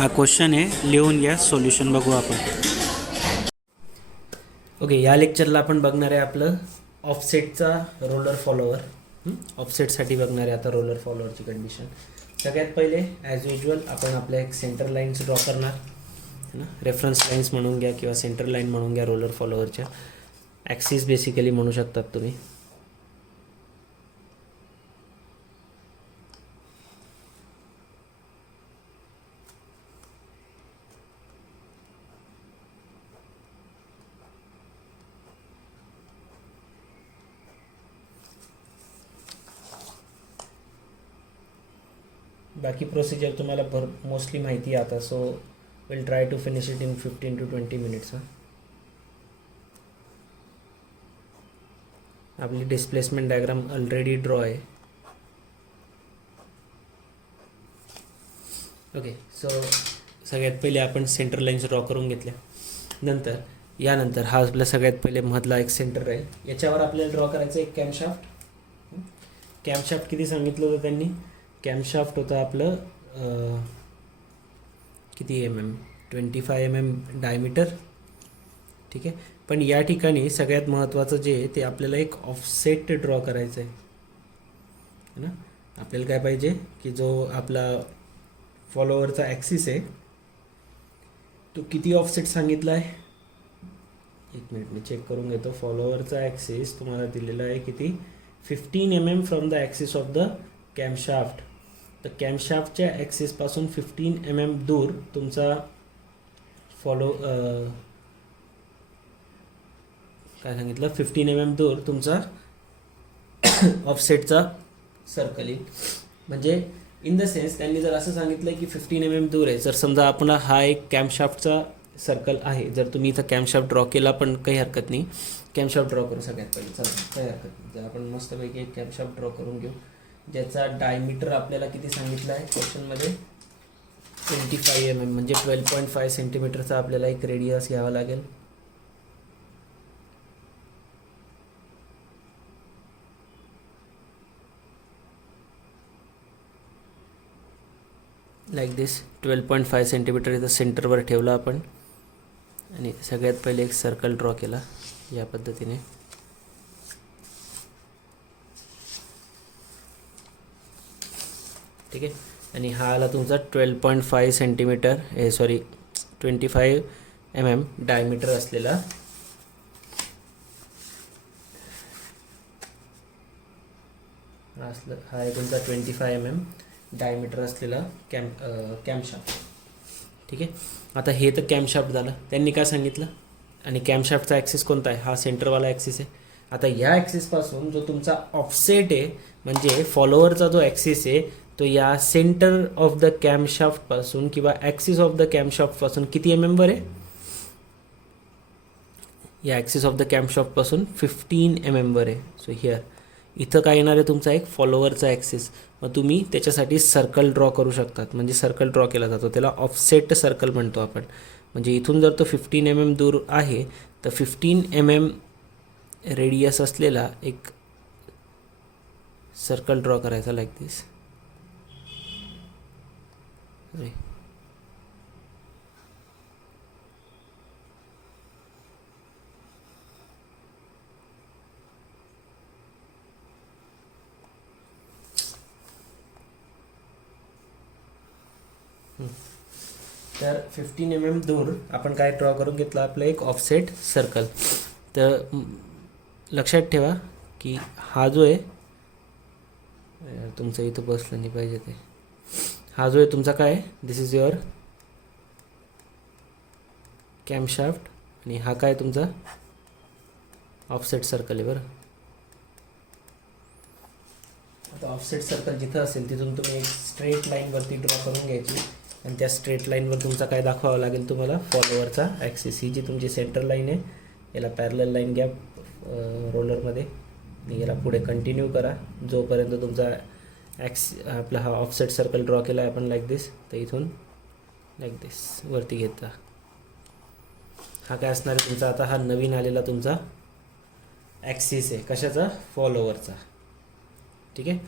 हा क्वेश्चन आहे, लिहून घ्या, सोल्युशन बघू आपण. ओके, या लेक्चरला आपण बघणार आहे आपलं ऑफसेटचा रोलर फॉलोवर. ऑफसेटसाठी बघणार आहे आता रोलर फॉलोवरची कंडिशन. सगळ्यात पहिले ॲज युजल आपण आपल्या एक सेंटर लाईन्स ड्रॉ करणार ना, रेफरन्स लाईन्स म्हणून घ्या किंवा सेंटर लाईन म्हणून घ्या. रोलर फॉलोवरच्या ॲक्सिस बेसिकली म्हणू शकतात तुम्ही. बाकी प्रोसिजर तुम्हाला मोस्टली माहिती आहे आता, so will try to finish it in 15 to 20 minutes. आपली डिस्प्लेसमेंट डायग्राम ऑलरेडी ड्रॉ आहे. ओके, सो सगळ्यात पहिले आपण सेंटर लाईन्स ड्रॉ करून घेतल्या. यानंतर हा आपला सगळ्यात पहिले मधला एक सेंटर राहील. याच्यावर आपल्याला ड्रॉ करायचं एक कॅमशाफ्ट. कॅमशाफ्ट किती सांगितलं होतं त्यांनी? कॅमशाफ्ट होतं आपलं किती MM, 25 mm डायमीटर. ठीक आहे, पण या ठिकाणी सगळ्यात महत्त्वाचं जे आहे ते आपल्याला एक ऑफसेट ड्रॉ करायचं आहे ना. आपल्याला काय पाहिजे की जो आपला फॉलोवरचा ॲक्सिस आहे तो किती ऑफसेट सांगितला आहे. एक मिनिट मी चेक करून घेतो. फॉलोवरचा ॲक्सिस तुम्हाला दिलेला आहे किती, 15 mm from the axis of the camshaft. तर कॅमशाफ्टच्या ॲक्सिसपासून 15 mm दूर तुमचा काय सांगितलं, 15 mm दूर तुमचा ऑफसेटचा सर्कल येईल. म्हणजे इन द सेन्स त्यांनी जर असं सांगितलं की 15 mm दूर आहे, जर समजा आपला हा एक कॅमशाफ्टचा सर्कल आहे, जर तुम्ही इथं कॅमशाफ्ट ड्रॉ केला पण काही हरकत नाही. कॅमशाफ्ट ड्रॉ करू सगळ्यात पहिले, चला काही हरकत नाही. जर आपण मस्तपैकी एक कॅमशाफ्ट ड्रॉ करून घेऊ ज्याचा डायमीटर आपल्याला किती सांगितलं आहे क्वेश्चनमध्ये, 25 mm, म्हणजे 12.5 सेंटीमीटरचा आपल्याला एक रेडियस घ्यावा लागेल. लाईक दिस 12.5 सेंटीमीटर इथं सेंटरवर ठेवलं आपण आणि सगळ्यात पहिले एक सर्कल ड्रॉ केला या पद्धतीने. ठीक आहे, आणि हा आला तुमचा 12.5 सेंटीमीटर 25 mm डायमीटर असलेला हा आहे तुमचा 25 mm डायमीटर असलेला कॅमशाफ्ट. ठीक आहे, आता हे तर कॅमशाफ्ट झालं. त्यांनी काय सांगितलं, आणि कॅमशाफ्टचा ॲक्सिस कोणता आहे, हा सेंटरवाला ॲक्सिस आहे. आता या ॲक्सिसपासून जो तुमचा ऑफसेट आहे, म्हणजे फॉलोवरचा जो ॲक्सिस आहे तो या सेंटर ऑफ द कॅमशाफ्टपासून किंवा ॲक्सिस ऑफ द कॅमशाफ्टपासून किती MM वर आहे. या ॲक्सिस ऑफ द कॅमशाफ्टपासून 15 MM वर आहे. सो हिअर इथं काय येणार आहे तुमचा एक फॉलोवरचा ॲक्सिस. मग तुम्ही त्याच्यासाठी सर्कल ड्रॉ करू शकतात, म्हणजे सर्कल ड्रॉ केला जातो, त्याला ऑफसेट सर्कल म्हणतो आपण. म्हणजे इथून जर तो 15 MM दूर आहे तर 15 MM रेडियस असलेला एक सर्कल ड्रॉ करायचा लाईक दिस. तर 15 MM दूर आपण काय ड्रॉ करून घेतलं, आपलं एक ऑफसेट सर्कल. तर लक्षात ठेवा की हा जो आहे, तुमचं इथं बसलं नाही पाहिजे ते, हा जो आहे तुमचा काय आहे, दिस इज युअर कॅमशाफ्ट आणि हा काय तुमचा ऑफसेट सर्कल आहे. बरं, आता ऑफसेट सर्कल जिथं असेल तिथून तुम्ही एक स्ट्रेट लाईनवरती ड्रॉ करून घ्यायची आणि त्या स्ट्रेट लाईनवर तुमचा काय दाखवावं लागेल तुम्हाला, फॉलोवरचा ॲक्सिस. ही जी तुमची सेंटर लाईन आहे याला पॅरलल लाईन घ्या रोलरमध्ये आणि याला पुढे कंटिन्यू करा जोपर्यंत तुमचा आपला हा ऑफसेट सर्कल ड्रॉ केला आहे आपण लाईक दिस. तर इथून लाईक दिस वरती घेता. हा काय असणार आहे तुमचा, आता हा नवीन आलेला तुमचा ॲक्सिस आहे कशाचा, फॉलोवरचा. ठीक आहे,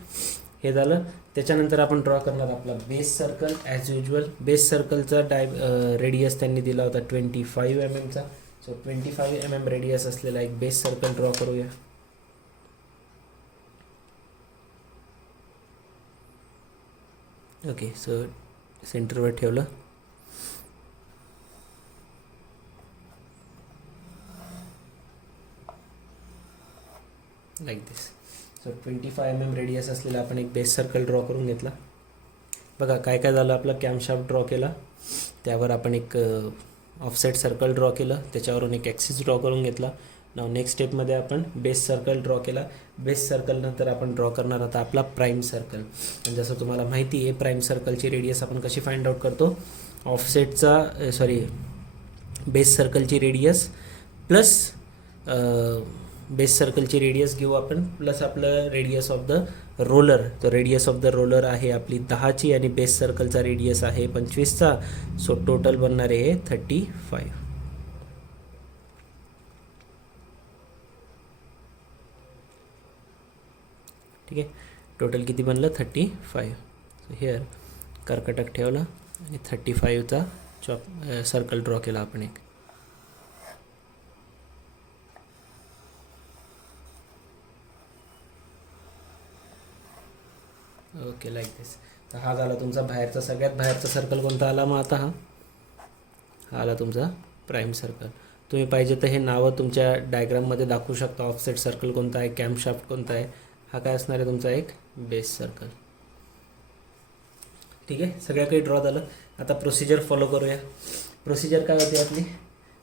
हे झालं. त्याच्यानंतर आपण ड्रॉ करणार आपला base circle as usual. Base सर्कलचा रेडियस त्यांनी दिला होता 25 mm चा. सो 25 mm रेडियस असलेला एक बेस सर्कल ड्रॉ करूया. ओके, सो सेंटरवर ठेवलं. लाईक दिस. सो 25 mm रेडियस असलेला आपण एक बेस सर्कल ड्रॉ करून घेतला. बघा काय काय झालं. आपला कॅमशाफ्ट ड्रॉ केला, त्यावर आपण एक ऑफसेट सर्कल ड्रॉ केलं, त्याच्यावरून एक ॲक्सिस ड्रॉ करून घेतला. नाव नेक्स्ट स्टेपमध्ये आपण बेस सर्कल ड्रॉ केला. बेस सर्कलनंतर आपण ड्रॉ करणार आता आपला प्राईम सर्कल. आणि जसं तुम्हाला माहिती आहे प्राईम सर्कलची रेडियस आपण कशी फाइंड आउट करतो. बेस सर्कलची रेडियस प्लस बेस सर्कलची रेडियस घेऊ आपण, प्लस आपलं रेडियस ऑफ द रोलर. तर रेडियस ऑफ द रोलर आहे आपली 10ची आणि बेस सर्कलचा रेडियस आहे 25चा. सो टोटल बनणार आहे 35. ठीक आहे, टोटल किती बनलं 35. सो हिअर कर्कटक ठेवलं आणि 35चा सर्कल ड्रॉ केला आपण एक. ओके, लाईक दिस. तर हा झाला तुमचा बाहेरचा, सगळ्यात बाहेरचा सर्कल कोणता आला मग आता. हा आला तुमचा प्राईम सर्कल. तुम्ही पाहिजे तर हे नावं तुमच्या डायग्राममध्ये दाखवू शकता. ऑफसेट सर्कल कोणता आहे, कॅमशाफ्ट कोणता आहे. हा काय असणार आहे तुमचा एक बेस सर्कल. ठीक आहे, सगळ्या काही ड्रॉ झालं. आता प्रोसिजर फॉलो करूया. प्रोसिजर काय होती आपली,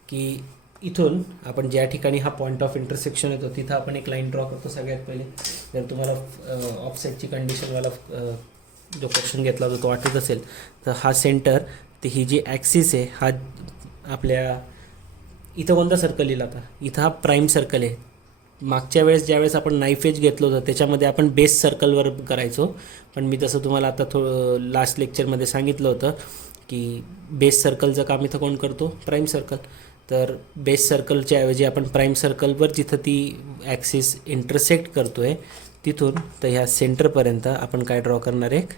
की इथून आपण ज्या ठिकाणी हा पॉईंट ऑफ इंटरसेक्शन येतो तिथं आपण एक लाईन ड्रॉ करतो सगळ्यात पहिले. जर तुम्हाला ऑफसेटची कंडिशनवाला जो क्वेश्चन घेतला होता तो आठवत असेल तर हा सेंटर, तर ही जी ॲक्सिस आहे, हा आपल्या इथं कोणता सर्कल लिहिला होता, इथं हा प्राईम सर्कल आहे. मागच्या वेळेस ज्यावेळेस आपण नाईफ एज घेतलं होतं त्याच्यामध्ये आपण बेस सर्कलवर करायचो, पण मी तसं तुम्हाला आता लास्ट लेक्चरमध्ये सांगितलं होतं की बेस सर्कलचं काम इथं कोण करतो, प्राईम सर्कल. तर बेस सर्कलच्या ऐवजी आपण प्राईम सर्कलवर जिथं ती ॲक्सिस इंटरसेक्ट करतो आहे तिथून तर ह्या सेंटरपर्यंत आपण काय ड्रॉ करणार, एक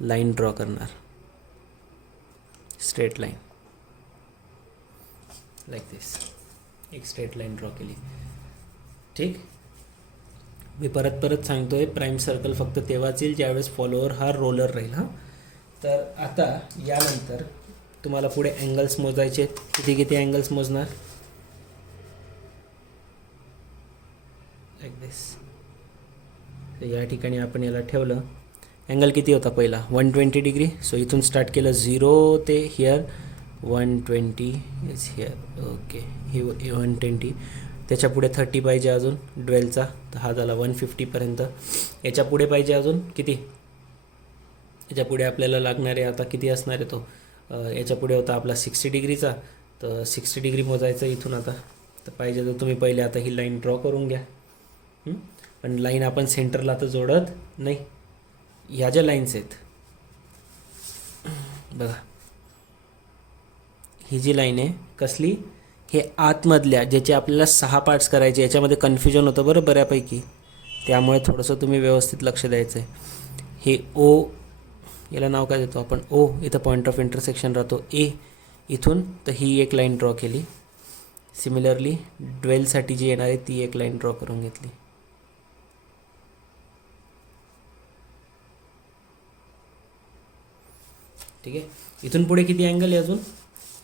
लाईन ड्रॉ करणार, स्ट्रेट लाईन लाईक दिस. एक स्ट्रेट लाईन ड्रॉ केली. ठीक, मी परत सांगतो आहे, प्राईम सर्कल फक्त तेव्हाच येईल ज्यावेळेस फॉलोअर हा रोलर राहील. हां, तर आता यानंतर तुम्हाला पुढे अँगल्स मोजायचे. किती किती अँगल्स मोजणार, लाईक दिस. तर या ठिकाणी आपण याला ठेवलं. अँगल किती होता पहिला 120 डिग्री. सो इथून स्टार्ट केलं 0 ते हिअर 120 इज हिअर. ओके, ही 120. त्याच्या पुढे 30 पाहिजे अजून ड्वेलचा, तर हा झाला 150पर्यंत. याच्या पुढे पाहिजे अजून किती, याच्या पुढे आपल्याला लागणार आहे आता किती असणार आहे तो, याच्या पुढे होता आपला 60 डिग्रीचा, तर 60 डिग्री मोजायचं इथून आता. तर पाहिजे तर तुम्ही पहिले आता ही लाईन ड्रॉ करून घ्या. पण लाईन आपण सेंटरला तर जोडत नाही. ह्या ज्या लाईन्स आहेत बघा, ही जी लाईन आहे कसली, हे आतमधल्या ज्याचे आपल्याला 6 पार्ट्स करायचे. याच्यामध्ये कन्फ्युजन होतं बरं बऱ्यापैकी, त्यामुळे थोडंसं तुम्ही व्यवस्थित लक्ष द्यायचं आहे. हे ओ, याला नाव काय देतो आपण, ओ. इथं पॉईंट ऑफ इंटरसेक्शन राहतो ए. इथून तर ही एक लाईन ड्रॉ केली. सिमिलरली ड्वेलसाठी जी येणार आहे ती एक लाईन ड्रॉ करून घेतली. ठीक आहे, इथून पुढे किती अँगल आहे अजून,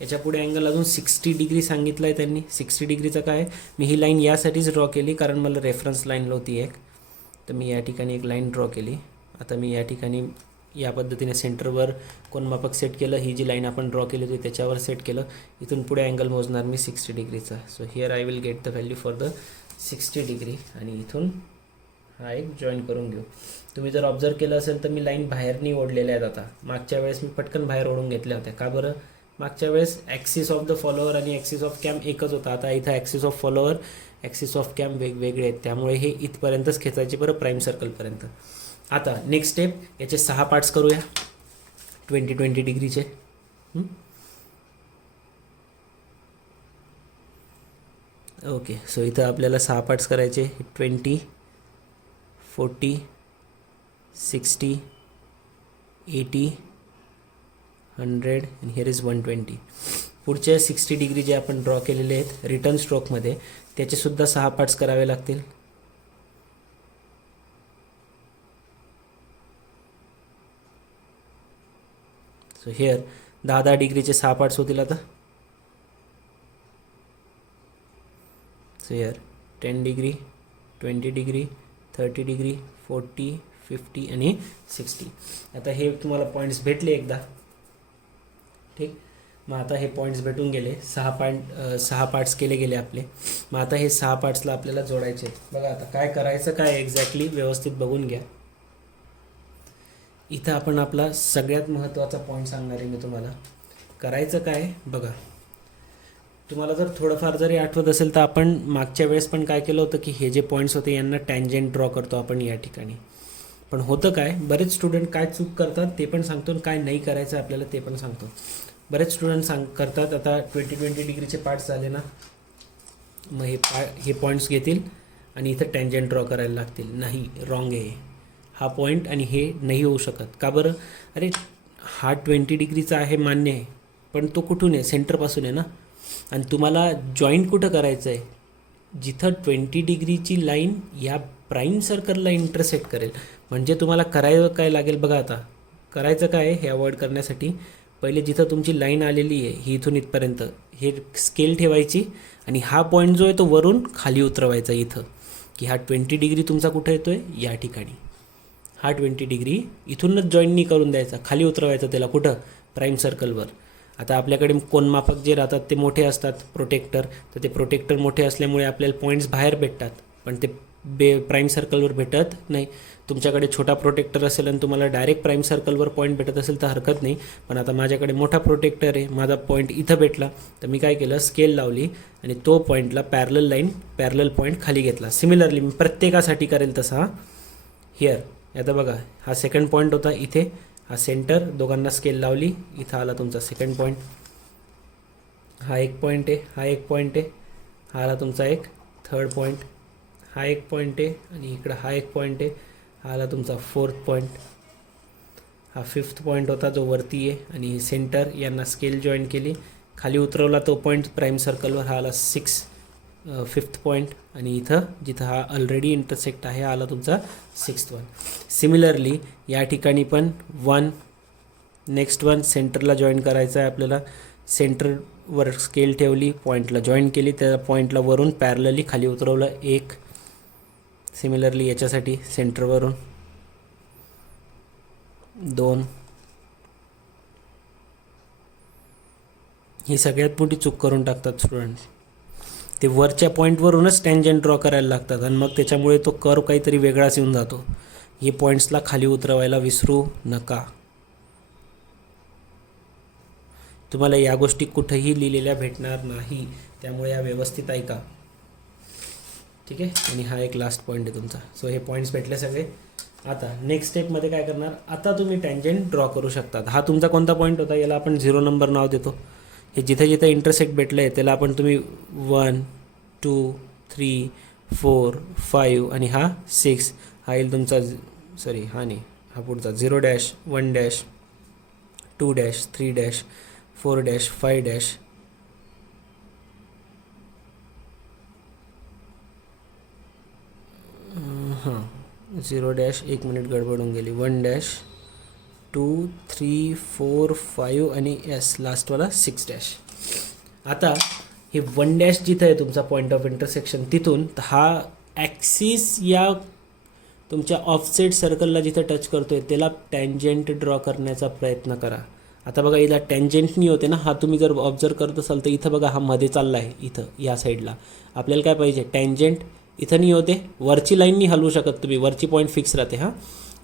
याच्या पुढे अँगल अजून 60 डिग्री सांगितलं आहे त्यांनी. 60 डिग्रीचं काय, मी ही लाईन यासाठीच ड्रॉ केली कारण मला रेफरन्स लाईन होती एक, तर मी या ठिकाणी एक लाईन ड्रॉ केली. आता मी या ठिकाणी या पद्धतीने सेंटरवर कोनमापक सेट केलं. ही जी लाईन आपण ड्रॉ केली होती त्याच्यावर सेट केलं. इथून पुढे अँगल मोजणार मी 60 डिग्रीचा. So here I will get the value for the 60 degree आणि इथून हा एक जॉईन करून घेऊ. तुम्ही जर ऑब्झर्व केलं असेल तर मी लाईन बाहेरनी ओढलेल्या आहेत. आता मागच्या वेळेस मी पटकन बाहेर ओढून घेतल्या होत्या. का बरं, मागच्या वेळेस ॲक्सिस ऑफ द फॉलोअर आणि ॲक्सिस ऑफ कॅम एकच होता. आता इथं axis of follower, axis of cam वेगवेगळे आहेत, त्यामुळे हे इथपर्यंतच खेचायचे बरं, प्राईम सर्कलपर्यंत. आता नेक्स्ट स्टेप, याचे 6 पार्ट्स करूया 20-20 डिग्रीचे. ओके, सो इथं आपल्याला 6 पार्ट्स करायचे. 20, 40, 60, 80, 100 आणि हिअर इज 120. पुढचे 60 डिग्री जे आपण ड्रॉ केलेले आहेत रिटर्न स्ट्रोकमध्ये त्याचेसुद्धा 6 पार्ट्स करावे लागतील. सो हिअर 10-10 डिग्रीचे 6 पार्ट्स होतील आता. So here 10 degree, 20 degree, 30 degree, 40, 50 आणि 60. आता हे तुम्हाला पॉईंट्स भेटले एकदा. ठीक. मग आता हे पॉईंट्स भेटून गेले. 6 पार्ट्स केले गेले आपले. मग आता हे 6 पार्ट्सला आपल्याला जोडायचे. बघा आता काय करायचं काय एक्झॅक्टली व्यवस्थित बघून घ्या. इथं आपण आपला सगळ्यात महत्त्वाचा पॉईंट सांगणार आहे मी तुम्हाला. करायचं काय बघा. तुम्हाला जर थोडंफार जरी आठवत असेल तर आपण मागच्या वेळेस पण काय केलं होतं की हे जे पॉईंट्स होते यांना टँजेंट ड्रॉ करतो आपण या ठिकाणी. पण होतं काय, बरेच स्टुडंट काय चूक करतात ते पण सांगतो आणि काय नाही करायचं आपल्याला ते पण सांगतो. बरेच स्टुडंट करतात आता 20 डिग्रीचे पार्ट्स झाले ना, मग हे पॉईंट्स घेतील आणि इथं टँजेंट ड्रॉ करायला लागतील. नाही, रॉंग आहे. हा पॉईंट आणि हे नाही होऊ शकत. का बरं? अरे हा 20 डिग्रीचा आहे मान्य आहे, पण तो कुठून आहे? सेंटरपासून आहे ना. आणि तुम्हाला जॉईंट कुठं करायचं आहे? जिथं 20 डिग्रीची लाईन या प्राईम सर्कलला इंटरसेक्ट करेल. म्हणजे तुम्हाला करायचं काय लागेल बघा. आता करायचं काय हे अवॉइड करण्यासाठी पहिले जिथं तुमची लाईन आलेली आहे ही इथून इथपर्यंत हे स्केल ठेवायची आणि हा पॉईंट जो आहे तो वरून खाली उतरवायचा इथं, की हा 20 डिग्री तुमचा कुठं येतो आहे? या ठिकाणी. हा 20 डिग्री इथूनच जॉईन नाही करून द्यायचा, खाली उतरवायचा त्याला. कुठं? प्राईम सर्कलवर. आता आपल्याकडे कोनमापक जे राहतात ते मोठे असतात, प्रोटेक्टर. तर ते प्रोटेक्टर मोठे असल्यामुळे आपल्याला पॉईंट्स बाहेर भेटतात, पण ते प्राईम सर्कलवर भेटत नाही. तुमच्याकडे छोटा प्रोटेक्टर असेल आणि तुम्हाला डायरेक्ट प्राईम सर्कलवर पॉईंट भेटत असेल तर हरकत नाही. पण आता माझ्याकडे मोठा प्रोटेक्टर आहे, माझा पॉईंट इथं भेटला, तर मी काय केलं, स्केल लावली आणि तो पॉईंटला पॅरलल पॉईंट खाली घेतला. सिमिलरली मी प्रत्येकासाठी करेल तसा. हिअर आता बघा, हा सेकंड पॉईंट होता इथे, हा सेंटर, दोघांना स्केल लावली, इथं आला तुमचा सेकंड पॉईंट. हा एक पॉईंट आहे, हा एक पॉईंट आहे, हा आला तुमचा एक थर्ड पॉईंट, हा एक पॉईंट आहे आणि इकडं हा एक पॉईंट आहे, हा आला तुमचा फोर्थ पॉईंट. हा फिफ्थ पॉईंट होता जो वरती आहे आणि सेंटर यांना स्केल जॉईन केली, खाली उतरवला तो पॉईंट प्राईम सर्कलवर, हा आला फिफ्थ पॉईंट आणि इथं जिथं हा ऑलरेडी इंटरसेक्ट आहे आला तुमचा सिक्स्थ वन. सिमिलरली या ठिकाणी पण नेक्स्ट वन सेंटरला जॉईन करायचं आहे आपल्याला. सेंटरवर स्केल ठेवली, पॉईंटला जॉईन केली, त्या पॉईंटला वरून पॅरलली खाली उतरवलं एक. सिमिलरली याच्यासाठी सेंटरवरून 2. ही सगळ्यात मोठी चूक करून टाकतात स्टुडंट्स. ते वरच्या पॉईंटवरूनच टँजंट ड्रॉ करायला लागतात आणि मग त्याच्यामुळे तो कर्व काहीतरी वेगळाच येऊन जातो. हे पॉईंट्सला खाली उतरवायला विसरू नका. तुम्हाला या गोष्टी कुठेही लिहिलेल्या भेटणार नाही, त्यामुळे या व्यवस्थित ऐका. ठीक आहे. आणि हा एक लास्ट पॉईंट आहे तुमचा. सो हे पॉईंट्स भेटले सगळे. आता नेक्स्ट स्टेपमध्ये काय करणार, आता तुम्ही टँजंट ड्रॉ करू शकतात. हा तुमचा कोणता पॉईंट होता? याला आपण 0 नंबर नाव देतो. हे जिथे जिथे इंटरसेक्ट भेटलं आहे त्याला आपण तुम्ही 1, 2, 3, 4, 5 आणि हा 6 हा येईल तुमचा. हा नाही, हा पुढचा 0 dash 1 dash 2 dash 3 dash 4 dash 5 dash 0 dash 1 minute गडबडून गेली, 1 डॅश 2, 3, 4, 5 आणि लास्टवाला 6 डॅश. आता हे 1 डॅश जिथं आहे तुमचा पॉईंट ऑफ इंटरसेक्शन तिथून हा ॲक्सिस या तुमच्या ऑफसेट सर्कलला जिथं टच करतो आहे त्याला टँजंट ड्रॉ करण्याचा प्रयत्न करा. आता बघा याला टँजंटनी होते ना, हा तुम्ही जर ऑब्झर्व करत असाल तर इथं बघा हा मध्ये चालला आहे, इथं या साईडला. आपल्याला काय पाहिजे, टँजंट इथं नाही होते, वरची लाईन नाही हलवू शकत तुम्ही, वरची पॉईंट फिक्स राहते. हां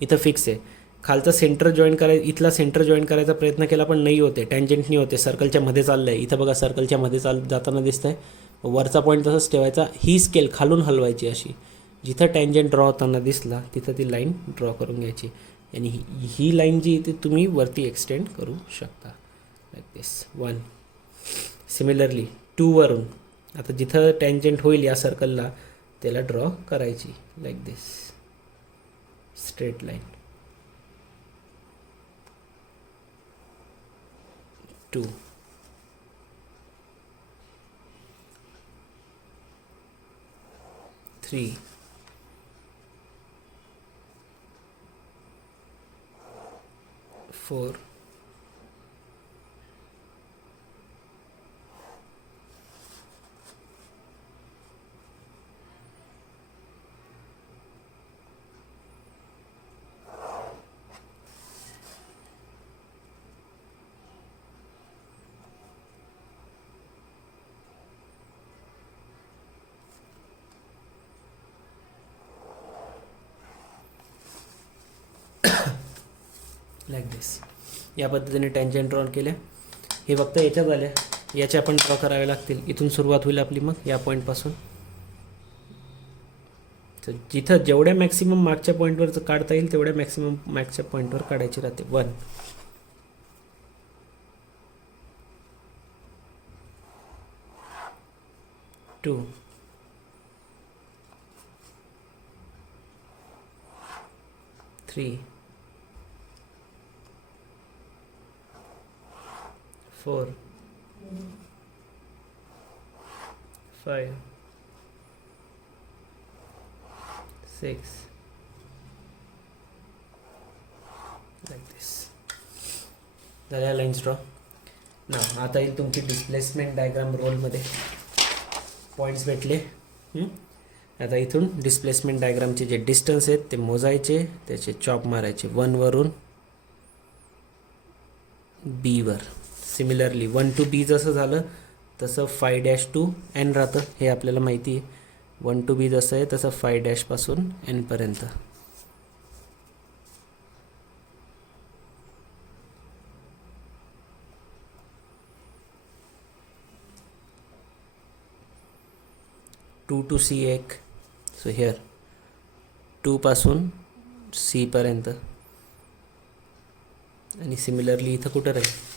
इथं फिक्स आहे. खालचा सेंटर जॉईन इथला सेंटर जॉईन करायचा प्रयत्न केला पण नाही होते, टँजंट नाही होते, सर्कलच्या मध्ये चाललं आहे. इथं बघा सर्कलच्या मध्ये जाताना दिसतं आहे. वरचा पॉईंट तसंच ठेवायचा, ही स्केल खालून हलवायची अशी, जिथं टँजंट ड्रॉ होताना दिसला तिथं ती लाईन ड्रॉ करून घ्यायची आणि ही लाईन जी ती तुम्ही वरती एक्सटेंड करू शकता लाईक दिस 1. सिमिलरली 2 वरून आता जिथं टँजंट होईल या सर्कलला त्याला ड्रॉ करायची लाईक दिस स्ट्रेट लाईन. 2, 3, 4, लाईक दिस. या पद्धतीने टँजंट ड्रॉ केल्या. हे फक्त याच्यात आल्या, याच्या पण ड्रॉ करावे लागतील. इथून सुरुवात होईल आपली मग या पॉईंटपासून. तर जिथं जेवढ्या मॅक्सिमम मागच्या पॉईंटवर काढता येईल तेवढ्या मॅक्सिमम मागच्या पॉईंटवर काढायची राहते. 1, 2, 3, 4, 5, 6, लाईक दिस. झाल्या लाईन्स ड्रॉ. ना आता येईल तुमची डिस्प्लेसमेंट डायग्राम रोलमध्ये. पॉईंट्स भेटले. आता इथून डिस्प्लेसमेंट डायग्रामचे जे डिस्टन्स आहेत ते मोजायचे, त्याचे चॉप मारायचे 1 वरून बीवर. सिमिलरली 1 to B जसं झालं तसं 5' to N राहतं, हे आपल्याला माहिती आहे. 1 to B जसं आहे तसं 5' पासून N पर्यंत. टू टू सी एक. सो हिअर 2 पासून C पर्यंत. आणि सिमिलरली इथं कुठं राहील,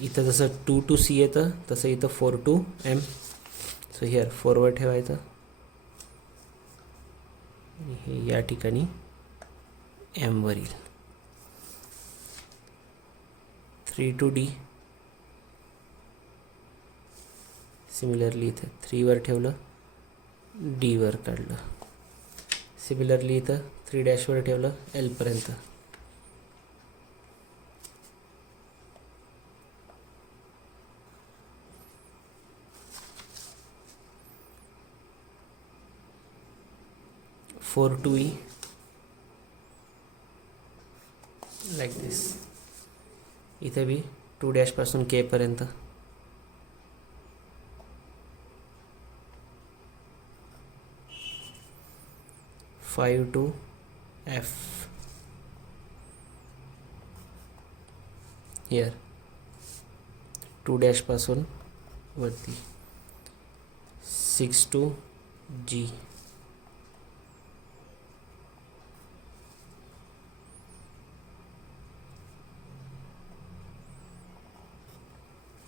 इथं जसं 2 to C येतं तसं इथं 4 to M. सो हिअर 4 वर ठेवायचं आणि हे या ठिकाणी M वर येईल. 3 to D. सिमिलरली इथं 3 वर ठेवलं, D वर काढलं. सिमिलरली इथं 3' वर ठेवलं L पर्यंत. फोर टू E लाईक दिस. इथे बी 2' पासून K पर्यंत. 5 to F. हिअर 2' पासून वरती 6 to G.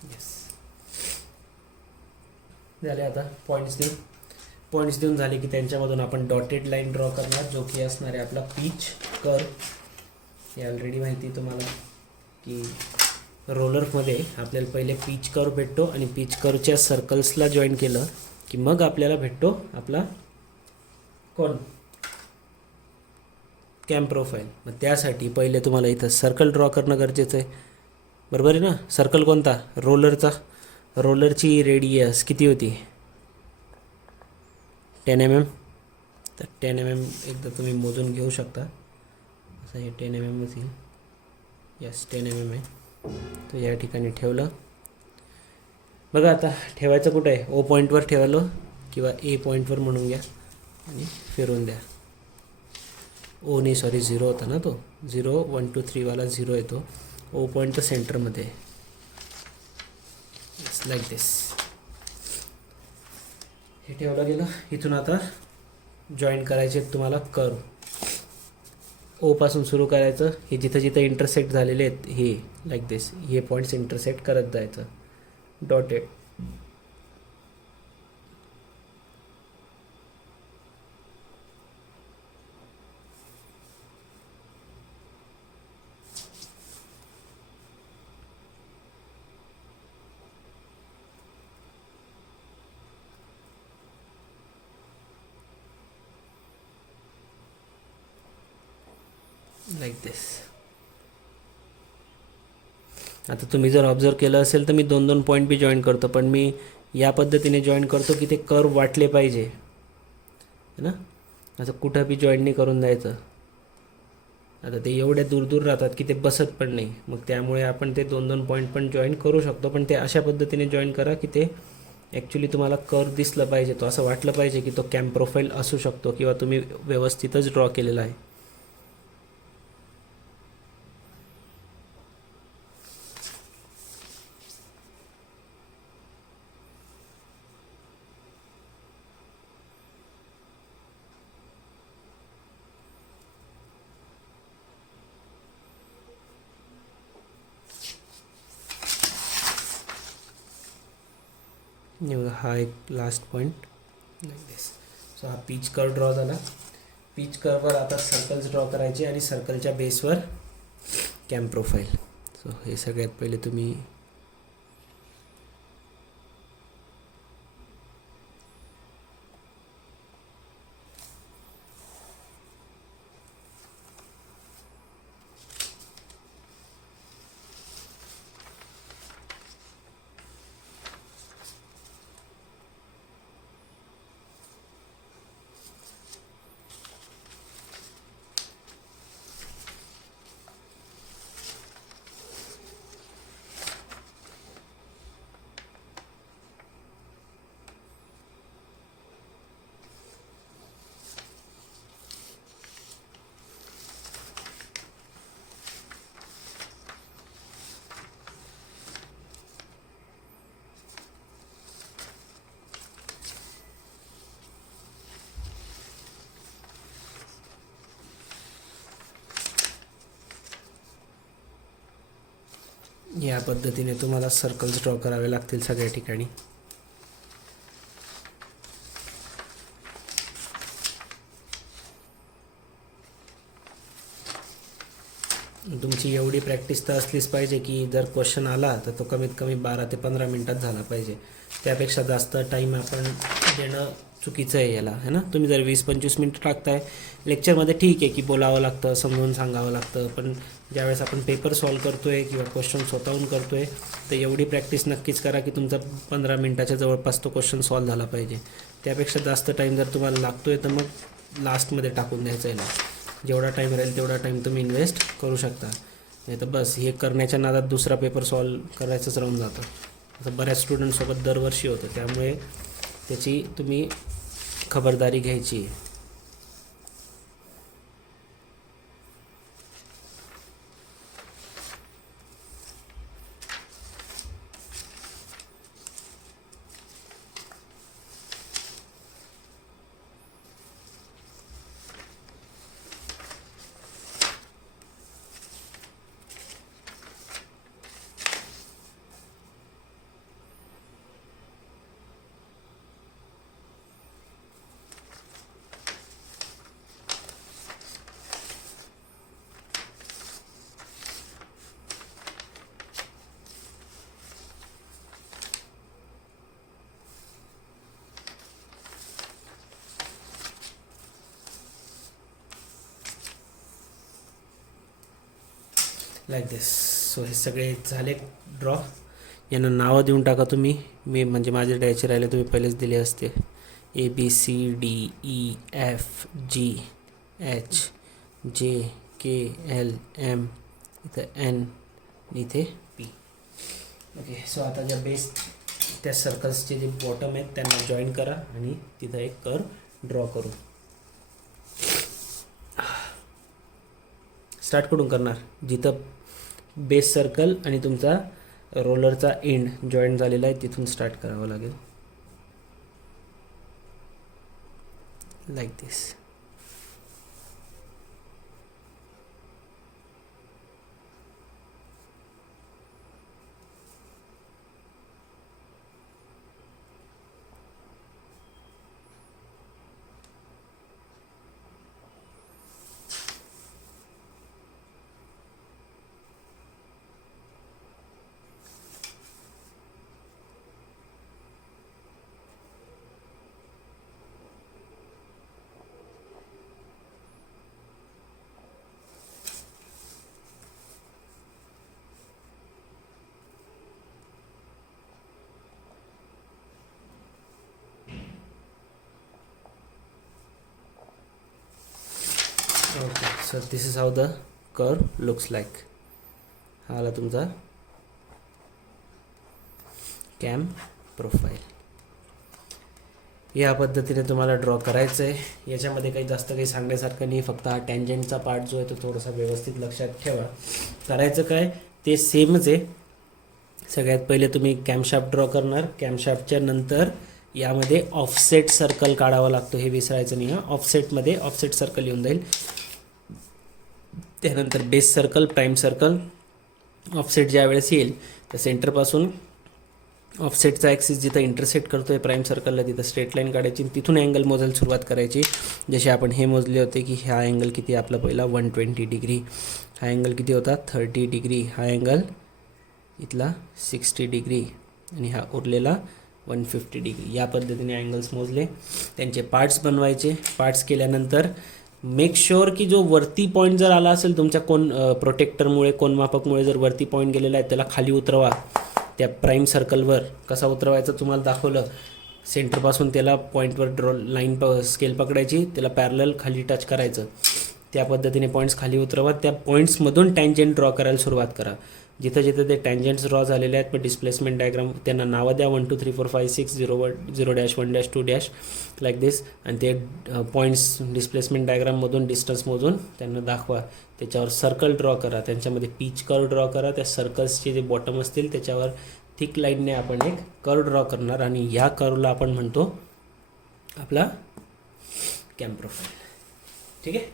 येस, झाले. आता पॉईंट्स देऊन झाले की त्यांच्यामधून आपण डॉटेड लाईन ड्रॉ करणार, जो की असणार आहे आपला पीच कर्व. हे ऑलरेडी माहिती आहे तुम्हाला की रोलरमध्ये आपल्याला पहिले पीच कर्व भेटतो आणि पीच कर्वच्या सर्कल्सला जॉईन केलं की मग आपल्याला भेटतो आपला कोण कॅम प्रोफाईल. मग त्यासाठी पहिले तुम्हाला इथं सर्कल ड्रॉ करणं गरजेचं आहे, बरोबर आहे ना. सर्कल कोणता, रोलरचा. रोलरची रेडियस किती होती, 10 mm. तर 10 mm एकदा तुम्ही मोजून घेऊ शकता. असं हे 10 mm येईल. यस, 10 mm आहे. तो या ठिकाणी ठेवलं. बघा आता ठेवायचं कुठं आहे, O पॉईंटवर ठेवलं किंवा A पॉईंटवर म्हणून घ्या आणि फिरून द्या. ओ नाही, सॉरी 0 होता ना तो. 0 1 2 3 वाला 0 येतो. O पॉईंट तर सेंटरमध्ये. इट्स लाईक दिस. हे ठेवलं गेलं. इथून आता जॉईन करायचे तुम्हाला कर्व. O पासून सुरू करायचं. हे जिथं जिथं इंटरसेक्ट झालेले आहेत हे लाईक दिस, हे पॉईंट्स इंटरसेक्ट करत जायचं डॉटेड. लाईक दिस. आता तुम्ही जर ऑब्झर्व केलं असेल तर मी 2-2 पॉईंट बी जॉईन करतो, पण मी या पद्धतीने जॉईन करतो की ते कर्व वाटले पाहिजे है ना. असं कुठं बी जॉईन नाही करून द्यायचं. आता ते एवढ्या दूर दूर राहतात की ते बसत पण नाही, मग त्यामुळे आपण ते 2-2 पॉईंट पण जॉईन करू शकतो, पण ते अशा पद्धतीने जॉईन करा की ते ॲक्च्युली तुम्हाला कर्व दिसलं पाहिजे, तो असं वाटलं पाहिजे की तो कॅम प्रोफाईल असू शकतो किंवा तुम्ही व्यवस्थितच ड्रॉ केलेला आहे. हा एक लास्ट पॉईंट लाईक दिस. सो हा पीच कर्व ड्रॉ झाला. पीच कर्ववर आता सर्कल्स ड्रॉ करायचे आणि सर्कलच्या बेसवर कॅम प्रोफाईल. सो हे सगळ्यात पहिले तुम्ही या पद्धतीने तुम्हाला सर्कल्स ड्रॉ करावे लागतील सगळ्या ठिकाणी. तुमची एवढी प्रॅक्टिस तर असलीच पाहिजे की जर क्वेश्चन आला तर तो कमीत कमी 12 ते 15 मिनटात झाला पाहिजे. त्यापेक्षा जास्त टाईम आपण देणं चुकीचं आहे याला, है ना. तुम्ही जर 20-25 मिनटं टाकताय लेक्चरमध्ये, ठीक आहे की बोलावं लागतं, समजून सांगावं लागतं, पण ज्यावेळेस आपण पेपर सॉल्व करतो आहे किंवा क्वेश्चन स्वतःहून करतो आहे तर एवढी प्रॅक्टिस नक्कीच करा की तुमचा 15 मिनटाच्या जवळपास तो क्वेश्चन सॉल्व झाला पाहिजे. त्यापेक्षा जास्त टाईम जर तुम्हाला लागतो आहे तर मग लास्टमध्ये टाकून द्यायचं आहे ना. जेवढा टाईम राहील तेवढा टाईम तुम्ही इन्व्हेस्ट करू शकता. नाही तर बस हे करण्याच्या नादात दुसरा पेपर सॉल्व करायचंच राहून जातं. असं बऱ्याच स्टुडंटसोबत दरवर्षी होतं, त्यामुळे त्याची तुम्ही खबरदारी घ्यायची. लाईक दिस. सो हे सगळे झाले ड्रॉ. यांना नावं देऊन टाका तुम्ही. मी म्हणजे माझे द्यायचे राहिले तुम्ही पहिलेच दिले असते. ABCDEFGHJKLM, इथं N, इथे P. ओके. सो आता ज्या बेस त्या सर्कल्सचे जे बॉटम आहेत त्यांना जॉईन करा आणि तिथं एक कर्व ड्रॉ करू. स्टार्ट कुठून करणार? जिथं बेस सर्कल आणि तुमचा रोलरचा एंड जॉईंट झालेला आहे तिथून स्टार्ट करावं लागेल. Like this. So this is how the curve looks like. हा आला तुमचा कॅम प्रोफाईल. या पद्धतीने तुम्हाला ड्रॉ करायचं आहे. याच्यामध्ये काही जास्त काही सांगण्यासारखं नाही, फक्त हा टँजंटचा पार्ट जो आहे तो थोडासा व्यवस्थित लक्षात ठेवा. करायचं काय ते सेमच आहे. सगळ्यात पहिले तुम्ही कॅमशाफ्ट ड्रॉ करणार. कॅमशाफ्टच्या नंतर यामध्ये ऑफसेट सर्कल काढावा लागतो, हे विसरायचं नाही. ऑफसेटमध्ये ऑफसेट सर्कल येऊन जाईल. त्यानंतर base circle, prime circle. Offset ज्या वेळेस येईल तर सेंटरपासून ऑफसेटचा ॲक्सिस जिथं इंटरसेक्ट करतो आहे प्राईम सर्कलला तिथं स्ट्रेट लाईन काढायची, तिथून अँगल मोजायला सुरुवात करायची. जसे आपण हे मोजले होते की हा अँगल किती आपला पहिला 120 डिग्री, हा अँगल किती होता 30 डिग्री, हा अँगल इथला 60 डिग्री आणि हा उरलेला 150 डिग्री. या पद्धतीने अँगल्स मोजले, त्यांचे पार्ट्स बनवायचे. पार्ट्स केल्यानंतर मेक शुअर की जो वरती पॉईंट जर आला असेल तुमच्या कोण प्रोटेक्टरमुळे, कोण मापकमुळे जर वरती पॉईंट गेलेला आहे त्याला खाली उतरवा. त्या प्राईम सर्कलवर कसा उतरवायचं तुम्हाला दाखवलं. सेंटरपासून त्याला पॉईंटवर लाईन स्केल पकडायची, त्याला पॅरलल खाली टच करायचं. त्या पद्धतीने पॉईंट्स खाली उतरवा. त्या पॉईंट्समधून टँजंट ड्रॉ करायला सुरुवात करा. जिथं जिथं ते टँजंट्स ड्रॉ झालेले आहेत मग डिस्प्लेसमेंट डायग्राम त्यांना नावं द्या. 1 2 3 4 5 6 0 डॅश 1 डॅश 2 डॅश लाईक दिस. आणि ते पॉईंट्स डिस्प्लेसमेंट डायग्राममधून डिस्टन्समधून त्यांना दाखवा. त्याच्यावर सर्कल ड्रॉ करा, त्यांच्यामध्ये पीच कर्व ड्रॉ करा. त्या सर्कल्सचे जे बॉटम असतील त्याच्यावर थिक लाईनने आपण एक कर्व ड्रॉ करणार आणि या कर्वला आपण म्हणतो आपला कॅम प्रोफाईल. ठीक आहे.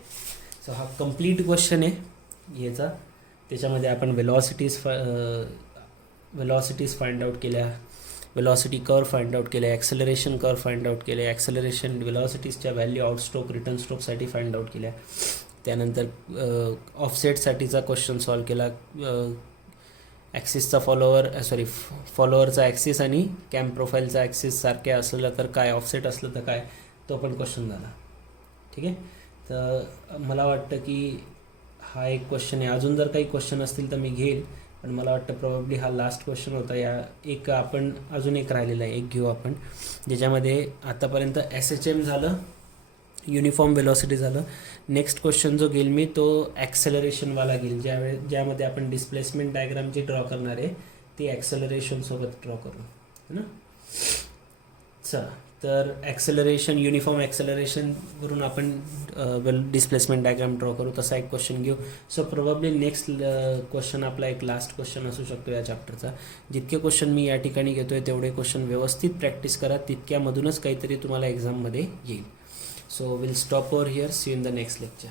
सो हा कंप्लीट क्वेश्चन आहे याचा. त्याच्यामध्ये आपण वेलॉसिटीज फाइंड आउट केल्या, वेलॉसिटी कर्व फाइंड आउट केल्या, ॲक्सेलरेशन कर्व फाइंड आउट केले, ॲक्सेलरेशन वेलॉसिटीजच्या व्हॅल्यू आउट स्ट्रोक रिटर्न स्ट्रोकसाठी फाइंड आउट केल्या. त्यानंतर ऑफसेटसाठीचा क्वेश्चन सॉल्व केला. ॲक्सिसचा फॉलोअरचा ॲक्सिस आणि कॅम प्रोफाईलचा ॲक्सिस सारखे असलं तर काय, ऑफसेट असलं तर काय, तो पण क्वेश्चन झाला. ठीक आहे. तर मला वाटतं की हा एक क्वेश्चन आहे. अजून जर काही क्वेश्चन असतील तर मी घेईल, पण मला वाटतं प्रॉब्ली हा लास्ट क्वेश्चन होता. या एक आपण अजून एक राहिलेला आहे, एक घेऊ आपण, ज्याच्यामध्ये आतापर्यंत SHM झालं, युनिफॉर्म वेलॉसिटी झालं. नेक्स्ट क्वेश्चन जो घेईल मी तो ॲक्सेलरेशनवाला घेईल, ज्यामध्ये आपण डिस्प्लेसमेंट डायग्राम जी ड्रॉ करणार आहे ती ॲक्सेलरेशनसोबत ड्रॉ करू, है ना. चला, तर ॲक्सेलरेशन, युनिफॉर्म ॲक्सेलरेशनवरून आपण डिस्प्लेसमेंट डायग्राम ड्रॉ करू, तसा एक क्वेश्चन घेऊ. सो प्रोबॅबली नेक्स्ट क्वेश्चन आपला एक लास्ट क्वेश्चन असू शकतो या चॅप्टरचा. जितके क्वेश्चन मी या ठिकाणी घेतो आहे तेवढे क्वेश्चन व्यवस्थित प्रॅक्टिस करा, तितक्यामधूनच काहीतरी तुम्हाला एक्झाममध्ये येईल. So we'll stop over here. See you in the next lecture.